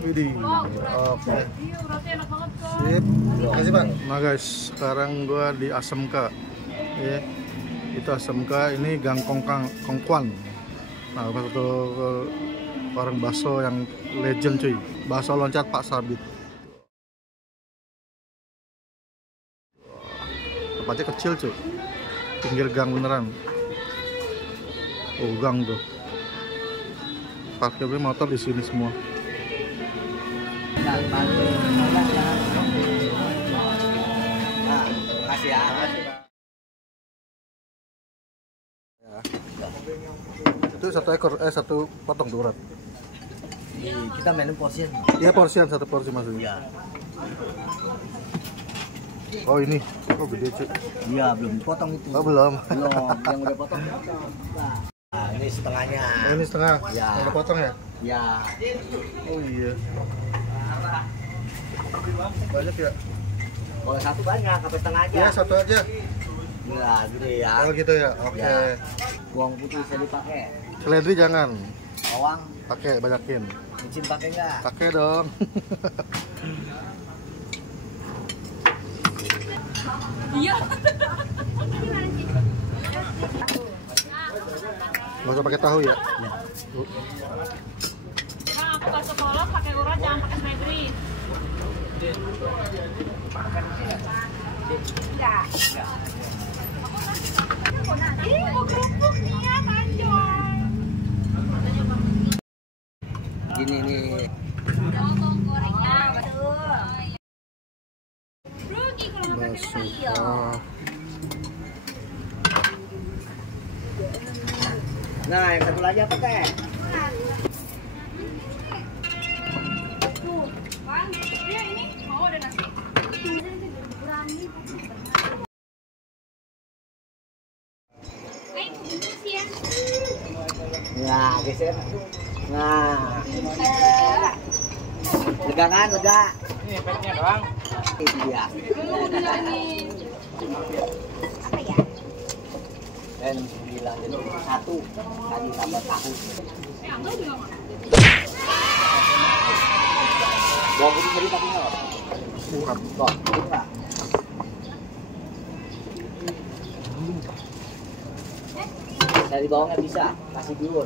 Widih, oke. Sip. Makasih Pak. Nah guys, sekarang gua di ASMK. Ya. Itu ASMK, ini Gang Kongkwan. Nah, satu orang bakso yang legend cuy. Bakso loncat Pak Sabit. Tempatnya kecil cuy. Pinggir gang beneran. Oh, gang tuh. Parkirnya motor di sini semua. Nah, makasih ya. Itu satu ekor, satu potong tuh urat. Kita mainin porsian. Iya porsian, satu porsi maksudnya. Oh ini, oh gede cuy. Iya belum dipotong itu. Oh belum. Belum, yang udah potong. Nah, ini setengahnya. Oh, ini setengah. Ya. Udah potong ya? Ya. Oh iya. Banyak ya? Kalau satu banyak, apa setengah aja? Ya satu aja. Nah, gede ya. Kalau gitu ya, oke. Ya. Bawang putih bisa dipakai. Seledri jangan. Bawang, Pakai banyakin. micin pakai nggak? Pakai dong. Iya. Nggak usah pakai tahu ya? Ya. Bang, aku bakso kolot pakai urat, jangan pakai seledri. Enggak. Ih, mau kerupuk nih ya, kanjon. Gini nih. Potong gorengnya, betul. Rugi kalau nggak pakai Bakso. sayur. Oh. Nah, yang satu lagi apa teh? Tuh, Bang, ya ini mau ada nasi. Ayo, bungkus ya. Nah, geser. Nah. Lega kan, lega. Ini efeknya doang. Itu dia. Belum bilangin. Apa ya? Dan 9 jadi 1 tadi tambah tahu. Angga juga mau. Bawang putih tadi pakai nggak? Urat. Kok, enggak. Dari bawangnya bisa, kasih dulu.